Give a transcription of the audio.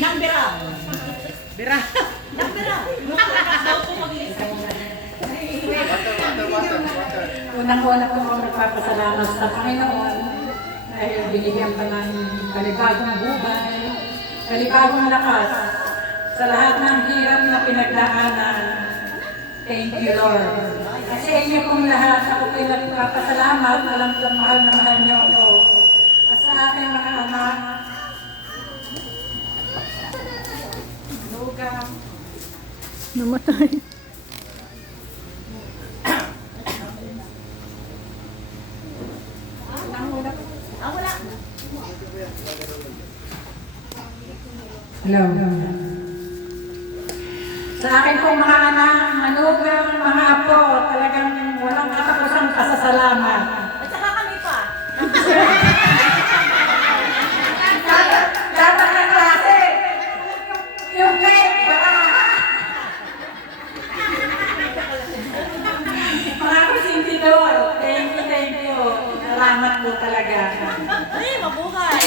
Nang bira. Bira. Nang bira. Unang-una po ako nagpapasalamat sa Panginoon dahil binigyan pa ng kaligagong buhay, kaligagong lakas sa lahat ng hirap na pinagdaanan. Thank you, Lord. At sa inyo pong lahat, ako po'y nagpapasalamat. Alam kong mahal na mahal niyo ako. At sa aking mga anak, Lugang, Namatay. Wala. hello. Sa akin pong mga anak, manugang, mga apo, talagang walang katapusang pasasalamat. At saka kami pa. Dapat ng klase! Yung cake, baka! Mga kusintidor, thank you. Salamat po talaga. Ay, mabuhay.